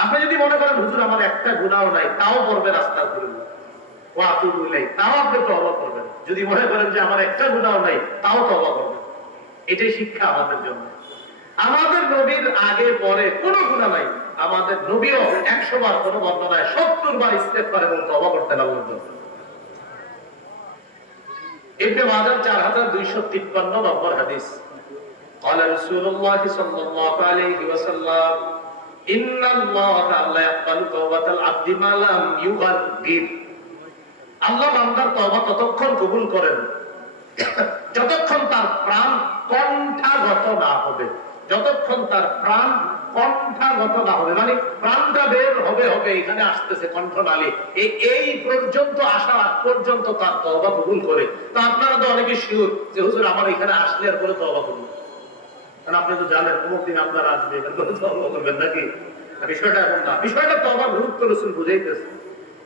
আপনি যদি মনে করেন হুজুর আমার একটা গুণাও নাই তাও করবে রাস্তা ঘুরবে ও আপনি বুঝলেই তাও আপনি তবা করবেন যদি মনে করেন যে আমার একটা গুণাও নাই তাও তবা করবেন এটাই শিক্ষা আমাদের জন্য আমাদের নবীর আগে পরে কোনো গুণা নাই আমাদের নবীও একশো বার কোনো বর্ণনায় সত্তর বার ইস্তেফ করে এবং তবা করতেন আল্লাহর জন্য ইবনে মাজাহ 4253 নম্বর হাদিস قال رسول الله صلى الله عليه وسلم আল্লাহ বান্দার তবা ততক্ষণ কবুল করেন। যতক্ষণ তার প্রাণ কণ্ঠাগত না হবে। যতক্ষণ তার প্রাণ কণ্ঠাগত না হবে মানে প্রাণটা বের হবে হবে, এখানে আসতেছে কণ্ঠনালী। এই পর্যন্ত আসা আগ পর্যন্ত তার তবা কবুল করে। তো আপনারা তো অনেকে শিওর যে, হুজুর, আমার এখানে আসলে আর বলে তবা কবুল কারণ আপনি তো জানেন দিন আসবে করবেন নাকি? বিষয়টা না বিষয়টা গুরুত্ব বুঝাইতেছে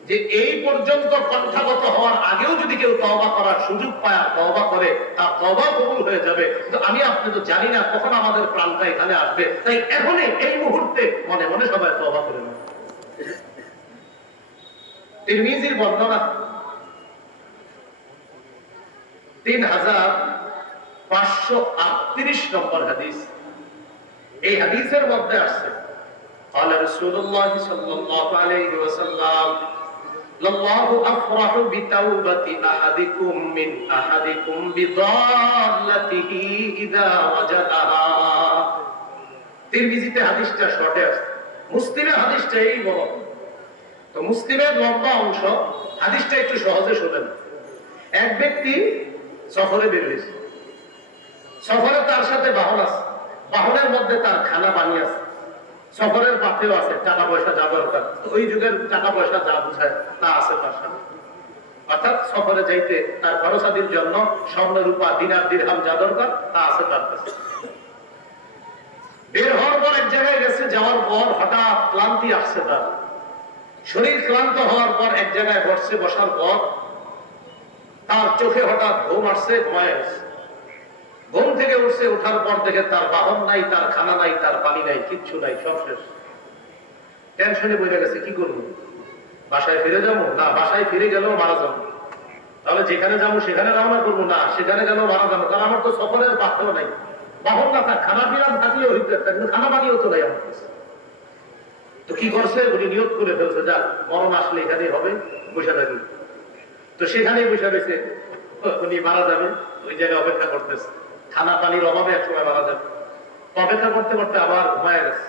যে এই পর্যন্ত কণ্ঠাগত হওয়ার আগেও যদি কেউ করার সুযোগ পায় আর করে, তার কবুল হয়ে যাবে। কিন্তু আমি আপনি তো জানি না কখন আমাদের প্রাণটা এখানে আসবে। তাই এখনই এই মুহূর্তে মনে মনে সবাই তওবা করে নেন। তিরমিজির বর্ণনা তিন হাজার পাঁচশো আটত্রিশ নম্বর হাদিস এই হাদিসের মধ্যে আসছে قال رسول الله صلى الله عليه وسلم لله أفرح بتوبة أحدكم من أحدكم بضالته إذا وجدها তিরমিজিতে হাদিসটা শর্টে আছে মুসলিমে হাদিসটা এই বড় তো মুসলিমের লম্বা অংশ হাদিসটা একটু সহজে শোনেন এক ব্যক্তি সফরে বের হয়েছে সফরে তার সাথে বাহন আছে। বাহনের মধ্যে তার খানা বানিয়ে আছে। সফরের পাথেও আছে, টাকা পয়সা যা দরকার। ওই যুগের টাকা পয়সা যা বুঝায়, তা আছে তার সাথে। অর্থাৎ সফরে যাইতে তার খরচাদির জন্য স্বর্ণ রূপা দিনার দিরহাম যা দরকার, তা আছে তার কাছে। বের হওয়ার পর এক জায়গায় গেছে, যাওয়ার পর হঠাৎ ক্লান্তি আসছে তার। শরীর ক্লান্ত হওয়ার পর এক জায়গায় বসছে, বসার পর তার চোখে হঠাৎ ঘুম আসছে, ঘুমায় ঘুম থেকে উঠছে ওঠার পর দেখে তার বাহন নাই, তার খানা নাই, তার পানি নাই, কিচ্ছু নাই, সব শেষ। টেনশনে বইরে গেছে, কি করব? বাসায় ফিরে যাব? না, বাসায় ফিরে গেলেও মারা যাব। তাহলে যেখানে যাব, সেখানে রওনা করব? না, সেখানে গেলেও মারা যাব। কারণ আমার তো সফরের পাথর নাই। বাহন না থাক, খানা পিনা থাকলেও একটা কিন্তু খানা পানিও তো নাই আমার কাছে। তো কি করছে? উনি নিয়োগ করে ফেলছে, যা, মরণ আসলে এখানেই হবে, বসে থাকবে। তো সেখানেই বসে রয়েছে, উনি মারা যাবে, ওই জায়গায় অপেক্ষা করতেছে। খানা পানির অভাবে এক সময় মারা যাবে। অপেক্ষা করতে করতে আবার ঘুমায় গেছে।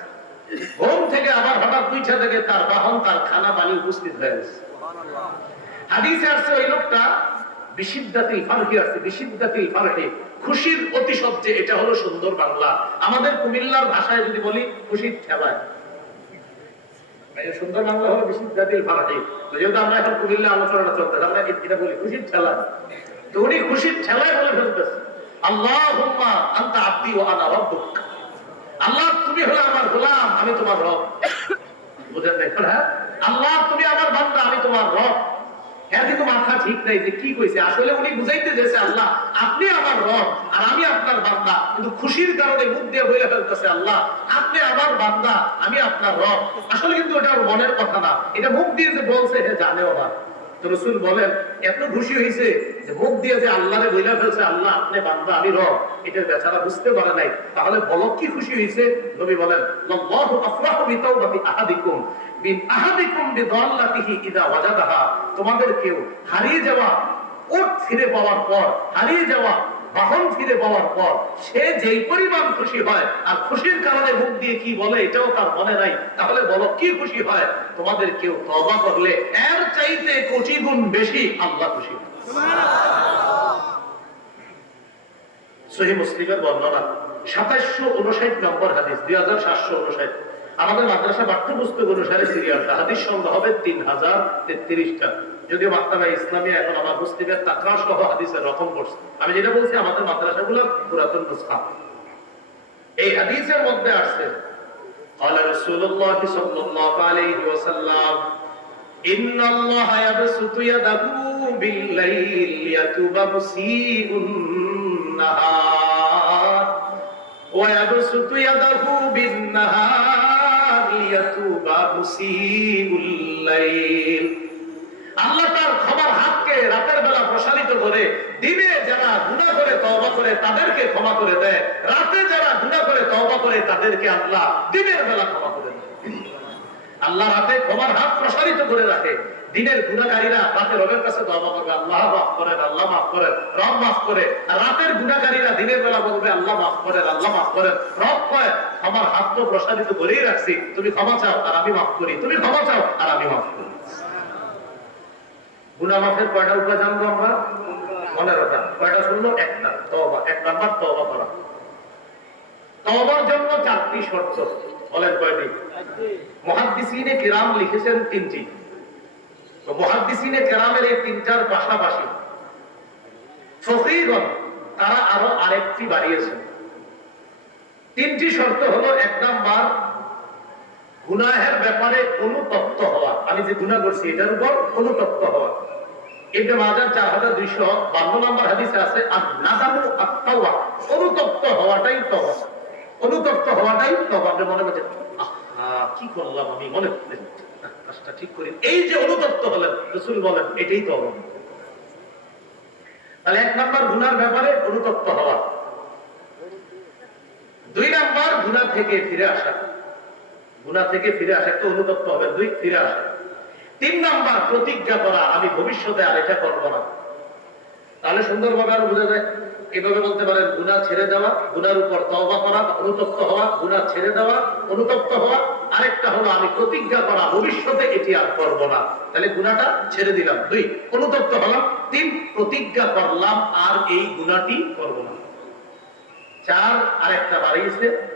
ঘুম থেকে আবার হঠাৎ দুইটা থেকে তার বাহন, তার খানা পানি উপস্থিত হয়ে গেছে। হাদিসে আসছে ওই লোকটা বিশিদ্দাতিল ফারহি আছে বিশিদ্দাতিল ফারহি। খুশির অতিশব্দে এটা হলো সুন্দর বাংলা। আমাদের কুমিল্লার ভাষায় যদি বলি, খুশির ঠেলায়। সুন্দর বাংলা হলো বিশিদ্দাতিল ফারহি। যেহেতু আমরা এখন কুমিল্লা আলোচনাটা চলতে আমরা এটা বলি? খুশির ঠেলায়। তো উনি খুশির ঠেলায় বলে ফেলতেছে। আল্লাহ, তুমি হলো আমার গোলাম, আমি তোমার রব। বুঝেন হ্যাঁ? আল্লাহ, তুমি আমার বান্দা, আমি তোমার রব। মাথা ঠিক নাই যে কি কইছে। আসলে উনি বুঝাইতে আল্লাহ, আপনি আমার রব আর আমি আপনার বান্দা। কিন্তু খুশির কারণে মুখ দিয়ে বলে ফেলতেছে আল্লাহ, আপনি আমার বান্দা, আমি আপনার রব। আসলে কিন্তু এটা ওর মনের কথা না। এটা মুখ দিয়ে যে বলছে হে জানেও না। রসুল বলেন, এত খুশি হয়েছে যে মুখ দিয়ে যে আল্লাহরে বইলা ফেলছে, আল্লাহ আপনি বান্দা, আমি রব। এটা বেচারা বুঝতে পারে নাই। তাহলে কি খুশি হয়েছে? নবী বলেন বিতাওবাতি আহাদিকুম, বিন আহাদিকুম বিদাল্লাতিহি ইদা ওয়াজাদাহা। তোমাদের কেউ হারিয়ে যাওয়া ওট ফিরে পাওয়ার পর, হারিয়ে যাওয়া বাহন ফিরে পাওয়ার পর, সে যেই পরিমাণ খুশি হয়, আর খুশির কারণে মুখ দিয়ে কি বলে, এটাও তার মনে নাই। তাহলে বলো কি খুশি হয়? তোমাদের কেউ তবা করলে এর চাইতে কোটি গুণ বেশি আল্লাহ খুশি সহি মুসলিমের বর্ণনা সাতাশশো উনষাট নম্বর হাদিস দুই হাজার সাতশো উনষাট আমাদের মাদ্রাসা পাঠ্যপুস্তক অনুসারে সিরিয়ালটা হাদিস সংখ্যা হবে তিন হাজার তেত্রিশটা। যদিও মাক্তাবা ইসলামী এখন আমার মুসলিমের তাকরা সহ হাদিসের রকম করছে আমি যেটা বলছি আমাদের মাদ্রাসাগুলো পুরাতন নুসখা। এই হাদিসের মধ্যে আসছে قال رسول الله صلى الله عليه وسلم إن الله يبسط يده بالليل ليتوب مسيء النهار ويبسط يده بالنهار ليتوب مسيء الليل. আল্লাহ তার ক্ষমার হাতকে রাতের বেলা প্রসারিত করে দিনে যারা গুনাহ করে, তওবা করে, তাদেরকে ক্ষমা করে দেয়। রাতে যারা গুনাহ করে, তওবা করে, তাদেরকে আল্লাহ দিনের বেলা ক্ষমা করে দেয়। আল্লাহ রাতে ক্ষমার হাত প্রসারিত করে রাখে। দিনের গুণাকারীরা রাতে রবের কাছে দোয়া করবে, আল্লাহ মাফ করেন, আল্লাহ মাফ করেন, রব মাফ করে। রাতের গুণাকারীরা দিনের বেলা বলবে, আল্লাহ মাফ করেন, আল্লাহ মাফ করেন। রব কয় আমার হাত তো প্রসারিত করেই রাখছি। তুমি ক্ষমা চাও, আর আমি মাফ করি। তুমি ক্ষমা চাও, আর আমি মাফ করি। গুণা মাফের কয়টা উপায় জানব আমরা? পনেরোটা। কয়টা শুনলো একটা। তবা এক নাম্বার তবা করা। তবার জন্য চারটি শর্ত। বলেন কয়টি? মহাদ্দিসিনে কিরাম লিখেছেন তিনটি। তো মহাদ্দিসিনে কেরামের এই তিনটার পাশাপাশি ফকিরগণ, তারা আরও আরেকটি বাড়িয়েছেন। তিনটি শর্ত হলো, এক নাম্বার গুনাহের ব্যাপারে অনুতপ্ত হওয়া। আমি যে গুনাহ করছি, এটার উপর অনুতপ্ত হওয়া। মাজাহ চার হাজার বান্ন নম্বর হাদিসে আছে আর অনুতপ্ত হওয়াটাই অনুতপ্ত হওয়াটাই মনে কি করলাম আমি? মনে করলেন কাজটা ঠিক করি। এই যে অনুতপ্ত হলেন, রসুল বলেন, এটাই তবা তাহলে এক নাম্বার গুনার ব্যাপারে অনুতপ্ত হওয়া। দুই নাম্বার গুনাহ থেকে ফিরে আসা। গুনাহ থেকে ফিরে আসা একটা অনুতপ্ত হবে, দুই ফিরে আসা। তিন নাম্বার প্রতিজ্ঞা করা, আমি ভবিষ্যতে আর এটা করব না। তাহলে সুন্দরভাবে আরও বোঝা যায়, এভাবে বলতে পারেন, গুনাহ ছেড়ে দেওয়া গুনার উপর তওবা করা, অনুতপ্ত হওয়া, গুনাহ ছেড়ে দেওয়া, অনুতপ্ত হওয়া। আরেকটা হলো, আমি প্রতিজ্ঞা করা, ভবিষ্যতে এটি আর করব না। তাহলে গুনাহটা ছেড়ে দিলাম। দুই, অনুতপ্ত হলাম। তিন, প্রতিজ্ঞা করলাম, আর এই গুনাহটি করব না। চার, আরেকটা বাড়িয়েছে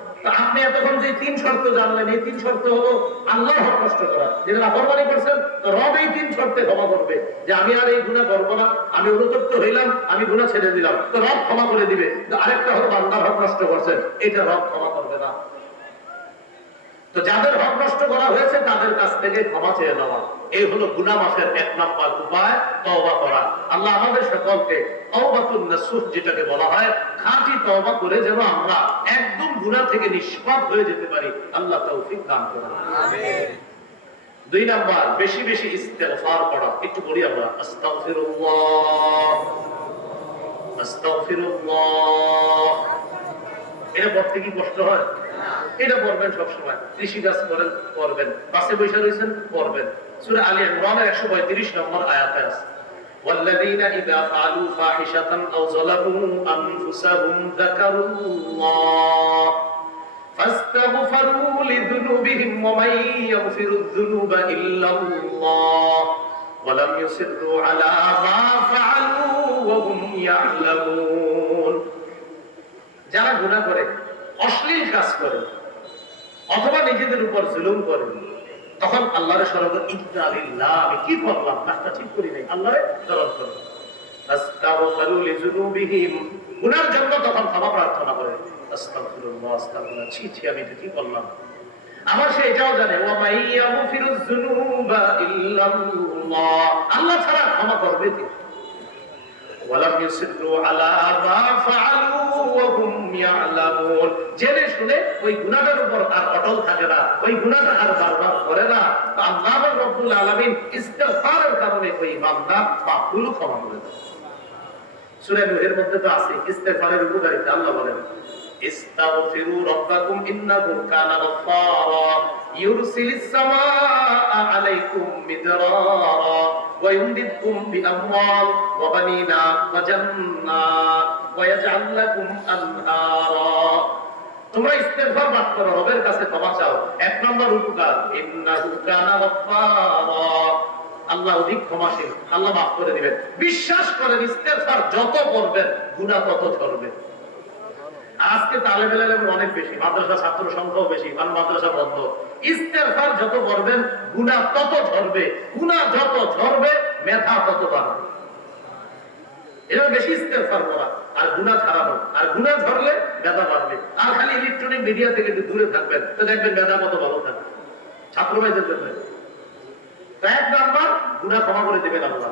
আপনি এতক্ষণ যে তিন শর্ত জানলেন, এই তিন শর্ত হলো আল্লাহ কষ্ট করা। যেটা নাফরমানি করছেন রব এই তিন শর্তে ক্ষমা করবে। যে আমি আর এই গুণা করব না, আমি অনুতপ্ত হইলাম, আমি গুণা ছেড়ে দিলাম। তো রব ক্ষমা করে দিবে। আরেকটা হলো বান্দার হক নষ্ট করছেন এটা রব ক্ষমা করবে না। তো যাদের হক নষ্ট করা হয়েছে তাদের কাছ থেকে ক্ষমা চেয়ে নেওয়া। এই হলো গুনাহ মাফের এক নম্বর উপায় তওবা করা। আল্লাহ আমাদের সকলকে তওবাতুন নাসুহ যেটাকে বলা হয় খাঁটি তওবা করে যেন আমরা একদম গুনাহ থেকে নিষ্পাপ হয়ে যেতে পারি। আল্লাহ তৌফিক দান করুন। আমিন। দুই নাম্বার বেশি বেশি ইস্তেগফার করা একটু বলি আমরা আস্তাগফিরুল্লাহ। আস্তাগফিরুল্লাহ। এটা পড়তে কি কষ্ট হয়? এটা পড়বেন সবসময় কৃষি কাজ করেন করবেন বাসে বসে রয়েছেন পড়বেন সূরা আলী ইমরানের 135 নম্বর আয়াতে আছে والذين إذا فعلوا فاحشة أو ظلموا أنفسهم ذكروا الله فاستغفروا لذنوبهم ومن يغفر الذنوب إلا الله ولم يصروا على ما فعلوا وهم يعلمون যারা গুনাহ করে অশ্লীল কাজ করে। অথবা নিজেদের উপর জুলুম করে। তখন আল্লাহরে স্মরণ করে আমি কি করলাম কাজটা ঠিক করি নাই। আল্লাহরে স্মরণ করো। করলাম? আল্লাহ ছাড়া ক্ষমা করবে কে? ইউসিরু আলা মা ফাআলু ওয়া হুম ইয়ালামুন। জেনে শুনে ওই গুনাহটার উপর আর অটল থাকে না, ওই গুনাহটা আর বারবার করে না। আল্লাহ রাব্বুল আলামিন ইস্তিগফারের কারণে ওই বান্দা পাপগুলো ক্ষমা করে দেয় সূরা নূহের মধ্যে তো আছে, ইস্তিগফারের উপকারিতা আল্লাহ বলেন। ইস্তাগফিরু রাব্বাকুম ইন্নাহু কানা গফফারা ইউরসিলিস সামাআ আলাইকুম মিদরারা ويمددكم بأموال وبنين وجنات ويجعل لكم أنهارا তোমরা ইস্তেগফার পাঠ করো রবের কাছে ক্ষমা চাও এক নম্বর উপকার ইন্নাহু কানা গফফারা আল্লাহ অধিক ক্ষমাশীল আল্লাহ মাফ করে দিবেন বিশ্বাস করেন ইস্তেগফার যত করবেন গুনাহ তত ঝরবে আজকে তালেব এলেম অনেক বেশি মাদ্রাসা ছাত্র সংখ্যাও বেশি, কারণ মাদ্রাসা বন্ধ। ইস্তেগফার যত করবেন, গুনাহ তত ঝরবে, গুনাহ যত ঝরবে, মেধা তত বাড়বে। আর গুণা গুণা খালি ইলেকট্রনিক মিডিয়া থেকে দূরে থাকবেন থাকবে। ছাত্র জন্য এক নাম্বার গুণা ক্ষমা করে দেবেন আল্লাহ।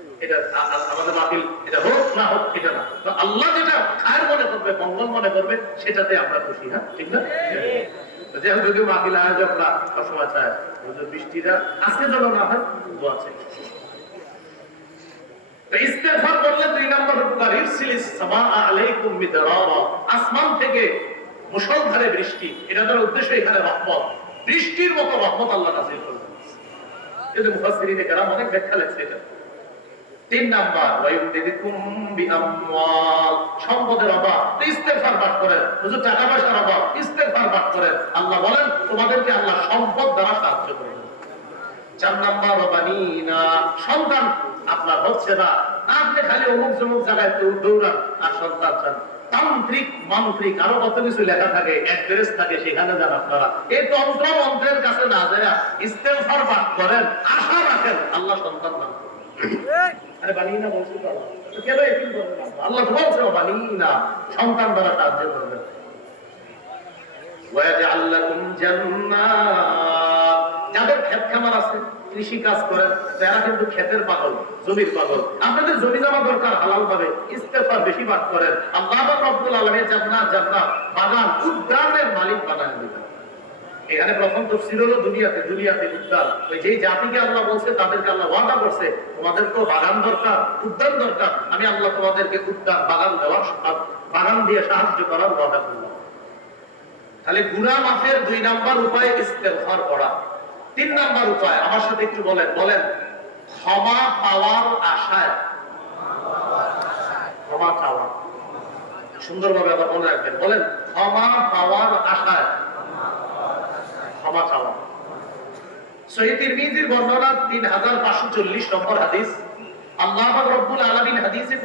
এটা আল্লাহ যেটা মনে করবে, মঙ্গল মনে করবে, সেটাতে আমরা খুশি হ্যাঁ? ঠিক না? তো যাই হোক, যদিও মাহফিল আয়োজকরা সবসময় চায় বৃষ্টিটা আজকে যেন না হয় আসমান থেকে বৃষ্টি, এটা তার উদ্দেশ্য এখানে রহমত। বৃষ্টির মতো রহমত আল্লাহ নাযিল করবেন কিন্তু অনেক ব্যাখ্যা লেখছে এটা। তিন নাম্বার টাকা পয়সার অভাব। করেন। আল্লাহ বলেন, তোমাদেরকে আল্লাহ সম্পদ দ্বারা সাহায্য করবেন চার নাম্বার সন্তান আপনার হচ্ছে না। আপনি খালি অমুক জমুক জায়গায় দৌড়ান আর সন্তান চান। তান্ত্রিক, মান্ত্রিক আরও কত কিছু লেখা থাকে, অ্যাড্রেস থাকে, সেখানে যান আপনারা। এই তন্ত্র মন্ত্রের কাছে না যায় ইস্তেফার পাঠ করেন, আশা রাখেন আল্লাহ সন্তান দান। আরে বানিনা বলছি তো কেন না? আল্লাহ তো বলছে বানিনা সন্তান দ্বারা সাহায্য জান্নাত। যাদের ক্ষেত খামার আছে, কৃষি কাজ করেন তারা কিন্তু ক্ষেতের পাগল, জমির পাগল। আপনাদের জমি জমা দরকার, হালাল ভাবে ইস্তেফার বেশি পাঠ করেন। আল্লাহ আলামিন জান্নাত জান্নাত, বাগান, উদ্যানের মালিক বানায় এখানে প্রথম তফসিল হলো দুনিয়াতে দুনিয়াতে উদ্যান ওই যেই জাতিকে আল্লাহ বলছে, তাদেরকে আল্লাহ ওয়াদা করছে। তোমাদের তো বাগান দরকার, উদ্যান দরকার। আমি আল্লাহ তোমাদেরকে উদ্যান, বাগান দেওয়ার বাগান দিয়ে সাহায্য করার ওয়াদা করলাম। তাহলে গুনাহ মাফের দুই নাম্বার উপায় ইস্তেগফার করা তিন নাম্বার উপায়, আমার সাথে একটু বলেন বলেন, ক্ষমা পাওয়ার আশায়। ক্ষমা চাওয়া। সুন্দরভাবে আবার মনে রাখবেন, বলেন, ক্ষমা পাওয়ার আশায়। ক্ষমা চাওয়া। তিরমিজির বর্ণনা 3540 নম্বর হাদিস। আল্লাহ পাক রব্বুল আলামিন হাদিসে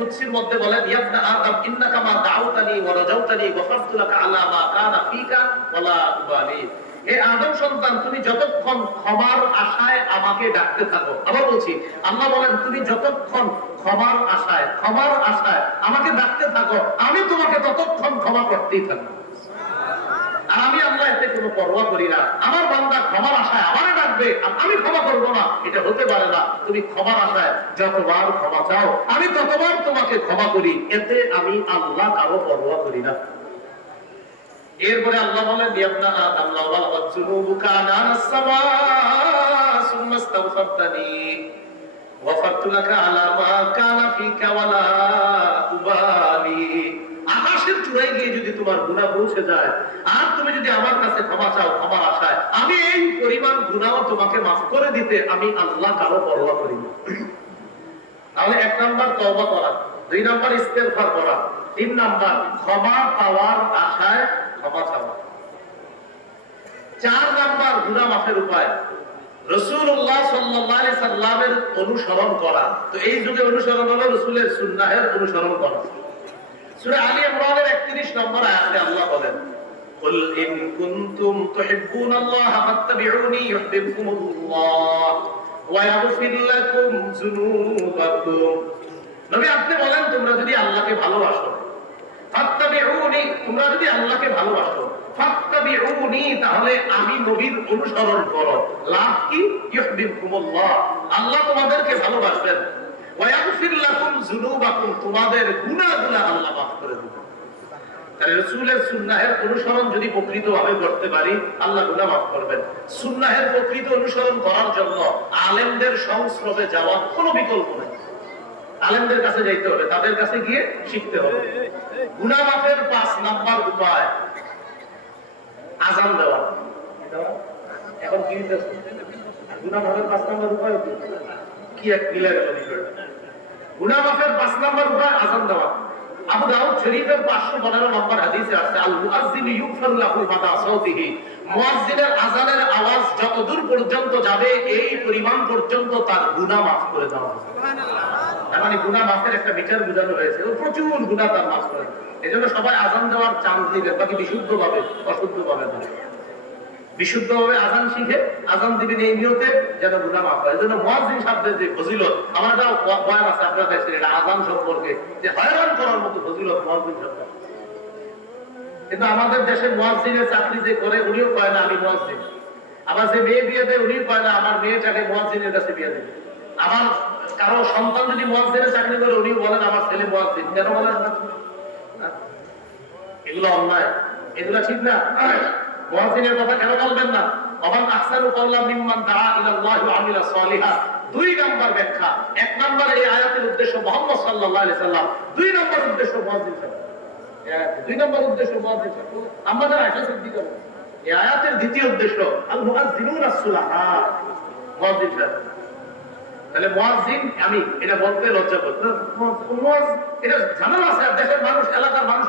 তুমি যতক্ষণ ক্ষমার আশায় আমাকে ডাকতে থাকো, আবার বলছি, আল্লাহ বলেন, তুমি যতক্ষণ ক্ষমার আশায় ক্ষমার আশায় আমাকে ডাকতে থাকো, আমি তোমাকে ততক্ষণ ক্ষমা করতেই থাকব। আর আমি কোনো পরোয়া করি না। আমার বান্দা ক্ষমার আশায় আমারে ডাকবে আমি ক্ষমা করব না। এটা হতে পারে না। তুমি ক্ষমার আশায় যতবার ক্ষমা চাও, আমি ততবার তোমাকে ক্ষমা করি। এতে আমি আল্লাহ কারও পরোয়া করি না। এরপরে আল্লাহ বলেন ইয়াবনা আকাশের চূড়ায় গিয়ে যদি তোমার গুনাহ পৌঁছে যায়, আর তুমি যদি আমার কাছে ক্ষমা চাও ক্ষমার আশায়, আমি এই পরিমাণ গুনাহ তোমাকে মাফ করে দিতে আমি আল্লাহ কারও পরোয়া করি না। তাহলে এক নাম্বার তওবা করা, দুই নাম্বার ইস্তেগফার করা, তিন নাম্বার ক্ষমা পাওয়ার আশায় ক্ষমা চাওয়া। চার নাম্বার গুনাহ মাফের উপায়, রসুল্লাহ আলাইহি সাল্লামের অনুসরণ করা। তো এই যুগে অনুসরণ হলো রসুলের সুন্নাহের অনুসরণ করা। সূরা আলী ইমরানের 31 নম্বর আয়াতে আল্লাহ বলেন قل إن كنتم تحبون الله فاتبعوني يحببكم الله ويغفر لكم ذنوبكم নবী আপনি বলেন তোমরা যদি আল্লাহকে ভালোবাসো ফাত্তাবিউনি তোমরা যদি আল্লাহকে ভালোবাসো ফাত্তাবিউনি তাহলে আমি নবীর অনুসরণ করো লাভ কি ইউহিব্বুকুমুল্লাহ আল্লাহ তোমাদেরকে ভালোবাসবেন আলেমদের সংস্রবে যাওয়ার কোনো বিকল্প নেই। আলেমদের কাছে যাইতে হবে, তাদের কাছে গিয়ে শিখতে হবে। গুনাহ মাফের পাঁচ নাম্বার উপায় আজান দেওয়া। এখন কি মাফের পাঁচ নাম্বার উপায় কি? কি এক মিলে গেল বিষয়টা? পাঁচ নাম্বার উপায় আজান দেওয়া। আবু দাউদ শরীফের 515 নম্বর হাদিসে আছে আল মুআজ্জিন ইউগফার লাহু মাদা সাউতিহি। মুয়াজ্জিনের আযানের আওয়াজ যত পর্যন্ত যাবে এই পরিমাণ পর্যন্ত তার গুনাহ মাফ করে দেওয়া হবে। মানে গুনাহ মাফের একটা বিচার বোঝানো হয়েছে। ও প্রচুর গুনাহ তার মাফ করে এই জন্য সবাই আজান দেওয়ার চান্স বাকি বিশুদ্ধ ভাবে অশুদ্ধ ভাবে না বিশুদ্ধ ভাবে আজান শিখে আজান দিবেন এই নিয়তে যেন গুনাহ মাফ হয়। এই জন্য মুয়াজ্জিন শব্দের যে ফজিলত আমার একটা বয়ান আছে, আপনারা দেখছেন এটা আজান সম্পর্কে যে হয়রান করার মতো ফজিলত মুয়াজ্জিন শব্দ কিন্তু আমাদের দেশে মুয়াজ্জিনের চাকরি যে করে, উনিও কয় না, আমি মুয়াজ্জিন। আবার যে মেয়ে বিয়ে দেয়, উনিও কয় না, আমার মেয়েটাকে মুয়াজ্জিনের কাছে বিয়ে দেবে। আমার কারও সন্তান যদি মুয়াজ্জিনের চাকরি করে, উনিও বলেন, আমার ছেলে মুয়াজ্জিন। কেন বলেন? না? এগুলো অন্যায়। এগুলো ঠিক না? মুয়াজ্জিনের কথা কেন বলবেন না? তাহলে আমি এটা বলতে লজ্জা মুয়াজ এটা ঝামেলা আছে। দেশের মানুষ, এলাকার মানুষ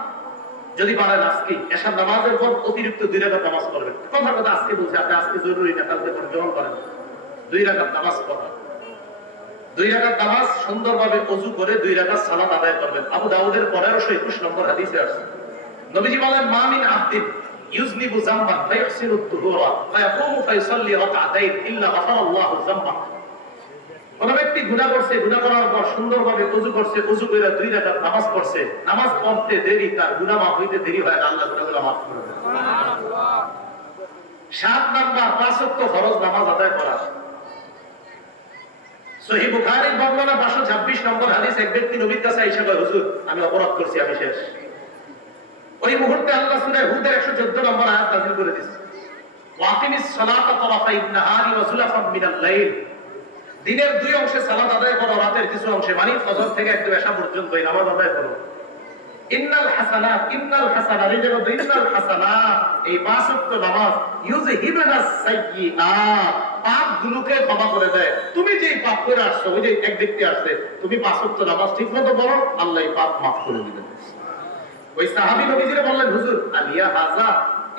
যদি পারেন আজকে এসার নামাজের পর অতিরিক্ত দুই রাকাত নামাজ পড়বেন। কথার কথা আজকে বলছি, আপনি আজকে জরুরি না, কালকে পরে গ্রহণ করেন। দুই রাকাত নামাজ পড়া। দুই রাকাত নামাজ সুন্দরভাবে অজু করে দুই রাকাত সালাত আদায় করবেন। আবু দাউদের পনেরোশো একুশ নম্বর হাদিসে আছে। নবীজি বলেন মামিন আব্দিন ইউজনিবু জামবান ফায়াহসিনু তুহুরা, ফায়াকুমু ফায়ুসাল্লি রাকাতাইন ইল্লা গাফারাল্লাহু যামবা কোন ব্যক্তি করছে করার পর সুন্দরভাবে ওযু করছে ওযু করে দুই রাকাত নামাজ পড়ছে, নামাজ পড়তে দেরি, তার গুনাহ মাফ হইতে দেরি হয় না, আল্লাহ গুনাহগুলো মাফ করে সাত নাম্বার নামাজ আদায় করা। সহি বর্ণনা 526 নম্বর হাদিস এক ব্যক্তি নবীর কাছে আইসা কয়, হুজুর, আমি অপরাধ করছি, আমি শেষ। ওই মুহূর্তে আল্লাহ সূরা হুদের 114 নম্বর আয়াত করে দিয়েছে ওয়াকিমিস মিনাল লাইল। দিনের দুই অংশে সালাত আদায় করো, রাতের কিছু অংশে। মানে ফজর থেকে একদম এশা পর্যন্ত নামাজ আদায় করো। ইন্নাল ইন্নাল যেন ইন্নাল এই ক্ষমা করে দেয়। তুমি যে পাপ করে আসছো, ওই যে এক ব্যক্তি আসছে, তুমি পাঁচ নামাজ ঠিকমতো পড়ো, আল্লাহ পাপ মাফ করে দিবেন। ওই নবীজিরে বললেন, হুজুর, আলিয়া হাজা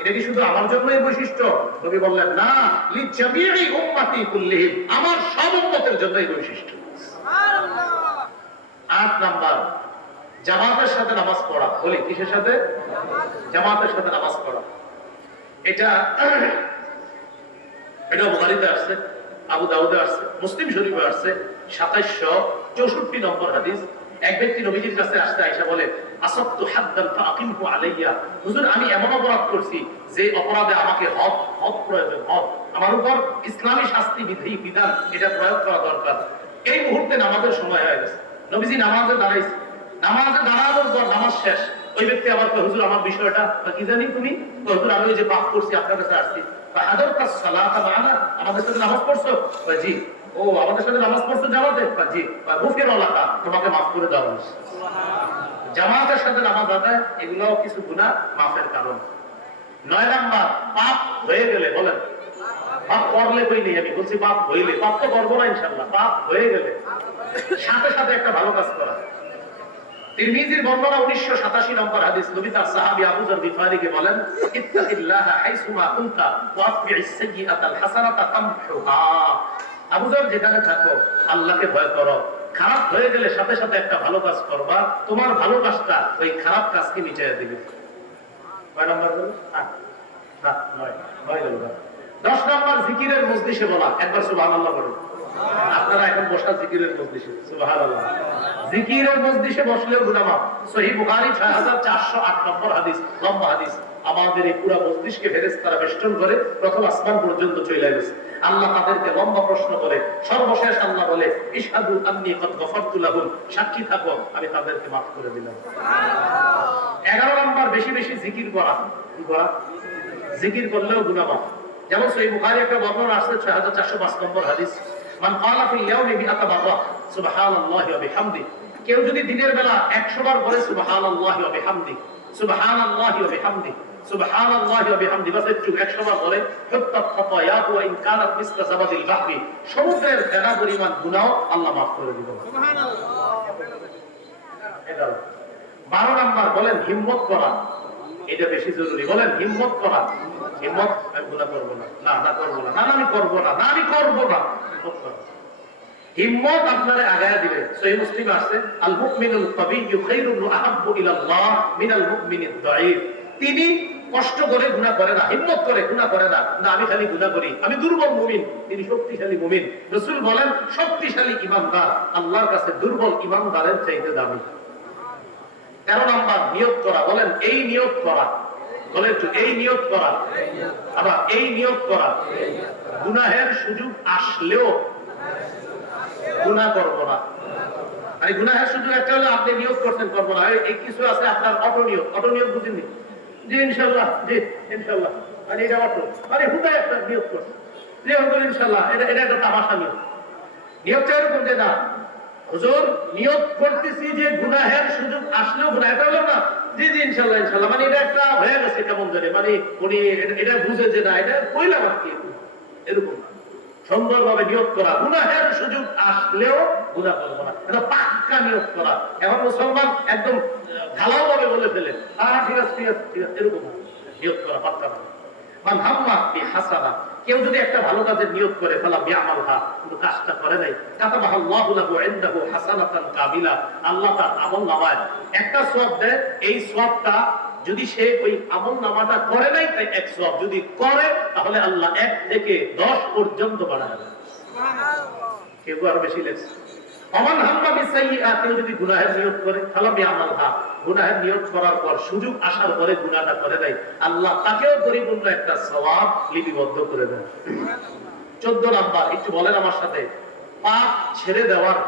এটা কি শুধু আমার জন্যই বৈশিষ্ট্য? নবী বললেন না লি জামিই উম্মতি কুল্লিহিম আমার সব উম্মতের জন্যই বৈশিষ্ট্য। আট নাম্বার জামাতের সাথে নামাজ পড়া। বলি কিসের সাথে? জামাতের সাথে নামাজ পড়া। এটা এটা বুখারীতে আসছে আবু দাউদে আসছে মুসলিম শরীফে আসছে সাতাইশশো চৌষট্টি নম্বর হাদিস। এক ব্যক্তি নবীজির কাছে আসতে আইসা বলে আসক্তু হাদ্দান ফাকিমহু আলাইয়া। হুজুর আমি এমন অপরাধ করছি যে অপরাধে আমাকে হদ হদ প্রয়োজন হদ আমার উপর ইসলামী শাস্তি বিধি বিধান এটা প্রয়োগ করা দরকার। এই মুহূর্তে নামাজের সময় হয়ে গেছে। নবীজি নামাজে দাঁড়াইছে। নামাজে দাঁড়ানোর পর নামাজ শেষ। ওই ব্যক্তি আবার কয়, হুজুর আমার বিষয়টা বা কি জানি তুমি? হুজুর আমি ওই যে পাপ করছি আপনার কাছে আসছি। বা হাদারতা সালাতা মা'ানা, আমাদের সাথে নামাজ পড়ছো? জি। ও আমাদের সাথে নামাজ পড়ছো জামাতে? জি। কয়, গুফির আলাকা তোমাকে মাফ করে দেওয়া হয়েছে। জামাতের সাথে নামাজ আদায়, এগুলোও কিছু গুনাহ মাফের কারণ। নয় নাম্বার, পাপ হয়ে গেলে, বলেন। পাপ করলে কই নেই আমি? বলছি পাপ হইলে। পাপ তো করব না ইনশাল্লাহ পাপ হয়ে গেলে। সাথে সাথে একটা ভালো কাজ করা। তিরমিজির বর্ণনা 1987 নম্বর হাদিস, নবী তার সাহাবী আবু বলেন, ইত্তাকিল্লাহ হাইসুমা কুনতা ওয়াতবি'is সাইয়্যাতাল হাসানাতা তামহুহা। আবু যেখানে থাকো, আল্লাহকে ভয় করো। খারাপ হয়ে গেলে সাথে সাথে একটা ভালো কাজ করবা, তোমার ভালো কাজটা ওই খারাপ কাজকে মিটিয়ে দিবে। আট দশ। নাম্বার জিকিরের বলা, একবার সুবহানাল্লাহ বলুন। আপনারা এখন বসা জিকিরের মজলিসে, সুবহানাল্লাহ। জিকিরের মজলিসে বসলেও গুনাহ মাফ। সহিহ বুখারী 6408 নম্বর হাদিস, লম্বা হাদিস। আমাদের এই পুরা মস্তিষ্কে ফেরেস তারা বেষ্টন করে প্রথম আসমান পর্যন্ত চলে গেছে আল্লাহ তাদেরকে লম্বা প্রশ্ন করে, সর্বশেষ আল্লাহ বলে, ইশহাদু আন্নি কদ গফরতু সাক্ষী থাকো, আমি তাদেরকে মাফ করে দিলাম। এগারো নম্বর, বেশি বেশি জিকির করা। কি করা? জিকির করলেও গুনাহ মাফ। যেমন সহি বুখারী একটা বর্ণনা আছে 6405 নম্বর হাদিস, মান ক্বালা ফিল ইয়াউমি মিআতা মাররা, সুবহানাল্লাহি ওয়া বিহামদি। কেউ যদি দিনের বেলা 100 বার বলে, সুবহানাল্লাহি ওয়া বিহামদি, সুবহানাল্লাহি ওয়া বিহামদি। সুবহানাল্লাহি ওয়া বিহামদি বাস একটু 100 বার বলে হুত্তাত খাতায়াহু ওয়া ইন কানাত মিসলা জাবাদিল বাহরি সমুদ্রের ফেনা পরিমাণ গুনাহ আল্লাহ মাফ করে দিবেন। বারো নাম্বার বলেন, হিম্মত করা আগায় দিবে। সহি আছে, আল মুমিনুল কবিয়্যু খায়রুন ওয়া আহাব্বু তিনি কষ্ট করে গুনাহ করে না, হিম্মত করে গুনাহ করে না আমি খালি গুনাহ করি, আমি দুর্বল মুমিন, তিনি শক্তিশালী মুমিন। রাসূল বলেন, শক্তিশালী ইমানদার, আল্লাহর কাছে দুর্বল ইমানদারের চাইতে দামি। তেরো নাম্বার, নিয়োগ করা, বলেন, এই নিয়োগ করা এই নিয়োগ করা, আবার এই নিয়োগ করা, গুনাহের সুযোগ আসলেও গুনাহ করব না। আরে, গুনাহের সুযোগ একটা হলো আপনি নিয়োগ করছেন, করব না। এই- এই কিছু আছে আপনার অটো নিয়োগ অটো নিয়োগ বুঝেননি? ইনশাল্লাহ ইনশাল্লাহ এটা অটো আরে হুদায় একটা নিয়োগ হুজুর ইনশাল্লাহ এটা এটা একটা তামাশা নিয়োগ। এরকম যে, না, হুজুর, নিয়োগ করতেছি যে গুনাহের সুযোগ আসলেও গুনাহ এটা হলো না। জি জি ইনশাল্লাহ ইনশাল্লাহ মানে এটা একটা হয়ে গেছে কেমন জানি। মানে উনি এটা বুঝে যে, না, এটা কইলাম আর কি। এরকম। সুন্দরভাবে নিয়োগ করা। গুনাহের সুযোগ আসলেও গুনাহ করব না। এটা পাক্কা নিয়োগ করা। এখন মুসলমান একদম ঢালাও ভাবে বলে ফেলে আহ ঠিক আছে ঠিক আছে ঠিক আছে এরকম নিয়োগ করা পাক্কা না মান হাম্মা বি হাসানা কেউ যদি একটা ভালো কাজের নিয়োগ করে ফেলা বিআমালহা কিন্তু কাজটা করে নাই। কাতাবাহা আল্লাহু লাহু ইনদাহু হাসানাতান কামিলা। আল্লাহ তার আমল নামায়। একটা সওয়াব দেয় এই সওয়াবটা যদি সে ওই আমল নামাটা করে নাই তাই এক সওয়াব। যদি করে তাহলে আল্লাহ এক থেকে দশ পর্যন্ত বাড়ায় দেয়। কেউ আরও বেশি লেগছে অমান হাম্মা বিসাইয়্যা কেউ যদি গুনাহের নিয়োগ করে গুনাহের নিয়োগ করার পর সুযোগ আসার পরে করে দেয়। আল্লাহ তাকেও পরিপূর্ণ একটা লিপিবদ্ধ করে দেন 14 নাম্বার, একটু বলেন আমার সাথে। পাপ ছেড়ে দেওয়ার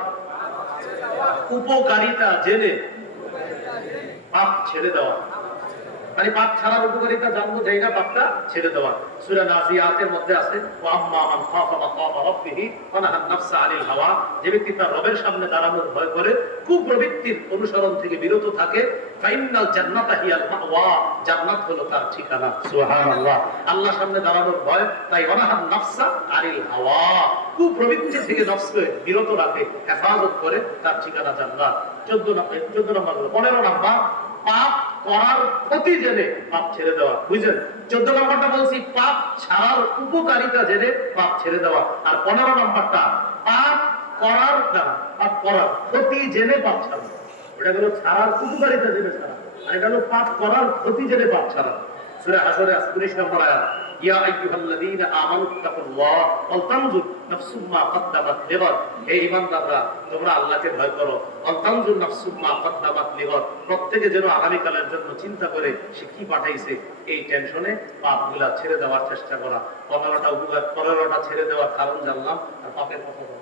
উপকারিতা জেনে, পাপ ছেড়ে দেওয়া। পাপ ছাড়ার উপকারিতা জানব যাই না পাপটা ছেড়ে দেওয়া। সূরা নাজিয়াতের মধ্যে আছে যে ব্যক্তি তার রবের সামনে দাঁড়ানোর ভয় করে, কুপ্রবৃত্তির অনুসরণ থেকে বিরত থাকে। ঠিকানা। রাখে, হেফাজত করে তার ঠিকানা জান্নাত। 14 নম্বর 14 নম্বর হলো 15 নম্বর, পাপ করার ক্ষতি জেনে পাপ ছেড়ে দেওয়া, বুঝলেন? চোদ্দ নম্বরটা বলছি, পাপ ছাড়ার উপকারিতা জেনে পাপ ছেড়ে দেওয়া। আর পনেরো নম্বরটা, পাপ করার না পাপ করার ক্ষতি জেনে পাপ ছাড়া। ওটা হলো ছাড়ার উপকারিতা জেনে ছাড়া। আর এটা হলো পাপ করার ক্ষতি জেনে পাপ ছাড়া। সূরা হাসরে 19 নম্বর আয়াত, ইয়া আইয়ুহাল্লাযীনা আমানু তাকুল্লাহ ওয়াল তানজুর। তোমরা আল্লাহকে ভয় করো। প্রত্যেকে যেন আগামীকালের জন্য চিন্তা করে সে কি পাঠাইছে, এই টেনশনে ছেড়ে দেওয়ার চেষ্টা করা। উপকার, পনেরোটা ছেড়ে দেওয়ার কারণ জানলাম, আর পাপের কথা